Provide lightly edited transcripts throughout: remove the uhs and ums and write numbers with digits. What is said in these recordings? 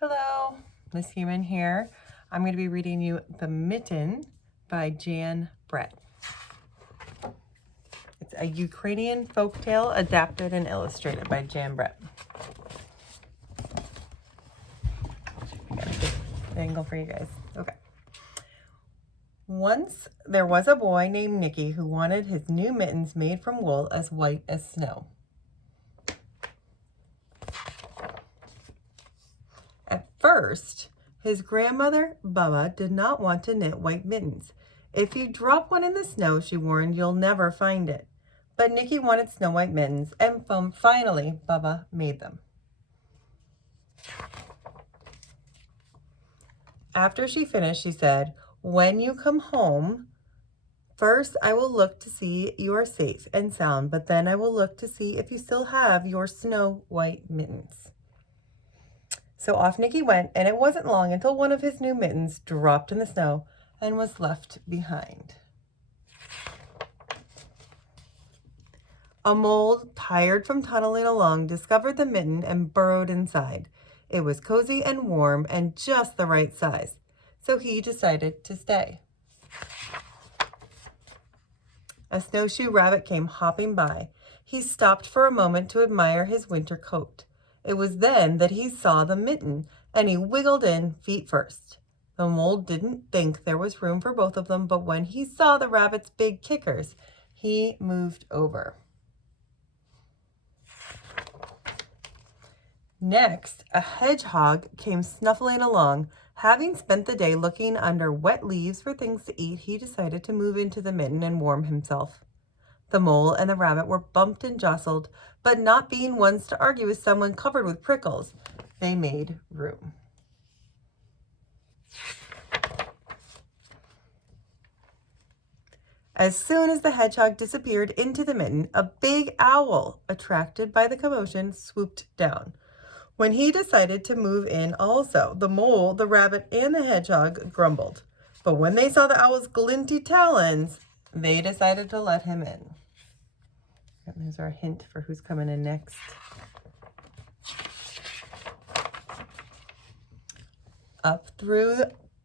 Hello, Miss Human here. I'm going to be reading you The Mitten by Jan Brett. It's a Ukrainian folktale adapted and illustrated by Jan Brett. I got a good angle for you guys. Okay. Once there was a boy named Nicky who wanted his new mittens made from wool as white as snow. At first, his grandmother, Baba, did not want to knit white mittens. If you drop one in the snow, she warned, you'll never find it. But Nicky wanted snow white mittens, and finally, Baba made them. After she finished, she said, "When you come home, first I will look to see you are safe and sound, but then I will look to see if you still have your snow white mittens." So off Nicky went, and it wasn't long until one of his new mittens dropped in the snow and was left behind. A mole, tired from tunneling along, discovered the mitten and burrowed inside. It was cozy and warm and just the right size, so he decided to stay. A snowshoe rabbit came hopping by. He stopped for a moment to admire his winter coat. It was then that he saw the mitten, and he wiggled in feet first. The mole didn't think there was room for both of them, but when he saw the rabbit's big kickers, he moved over. Next, a hedgehog came snuffling along. Having spent the day looking under wet leaves for things to eat, he decided to move into the mitten and warm himself. The mole and the rabbit were bumped and jostled, but not being ones to argue with someone covered with prickles, they made room. As soon as the hedgehog disappeared into the mitten, a big owl, attracted by the commotion, swooped down. When he decided to move in also, the mole, the rabbit, and the hedgehog grumbled. But when they saw the owl's glinty talons, they decided to let him in. And there's our hint for who's coming in next. Up through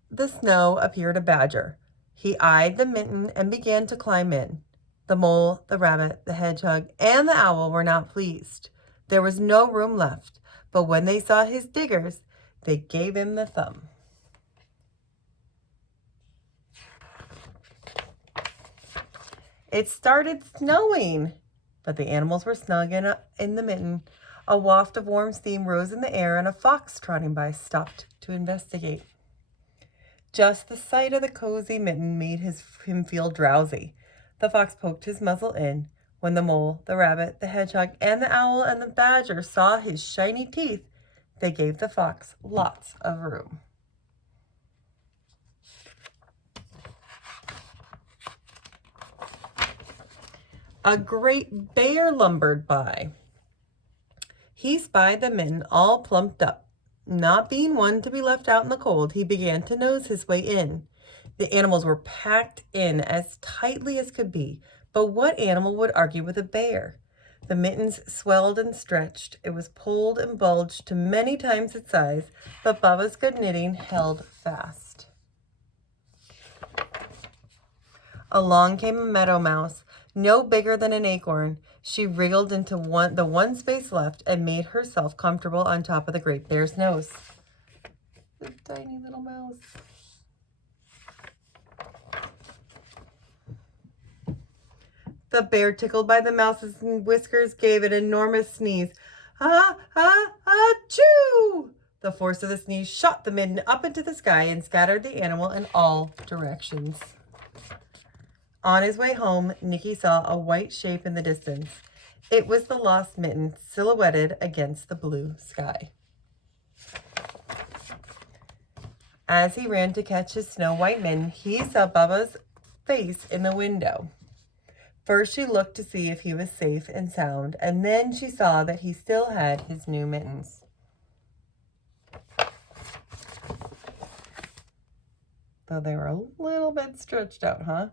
the snow appeared a badger. He eyed the mitten and began to climb in. The mole, the rabbit, the hedgehog, and the owl were not pleased. There was no room left, but when they saw his diggers, they gave him the thumb. It started snowing, but the animals were snug in the mitten. A waft of warm steam rose in the air, and a fox trotting by stopped to investigate. Just the sight of the cozy mitten made him feel drowsy. The fox poked his muzzle in. When the mole, the rabbit, the hedgehog, and the owl and the badger saw his shiny teeth, they gave the fox lots of room. A great bear lumbered by. He spied the mitten all plumped up. Not being one to be left out in the cold, he began to nose his way in. The animals were packed in as tightly as could be, but what animal would argue with a bear? The mittens swelled and stretched. It was pulled and bulged to many times its size, but Baba's good knitting held fast. Along came a meadow mouse, no bigger than an acorn. She wriggled into the one space left and made herself comfortable on top of the great bear's nose. The tiny little mouse. The bear, tickled by the mouse's whiskers, gave an enormous sneeze. Ah, ah, ah, choo! The force of the sneeze shot the mitten up into the sky and scattered the animal in all directions. On his way home, Nicky saw a white shape in the distance. It was the lost mitten silhouetted against the blue sky. As he ran to catch his snow white mitten, he saw Baba's face in the window. First, she looked to see if he was safe and sound, and then she saw that he still had his new mittens. Though they were a little bit stretched out, huh?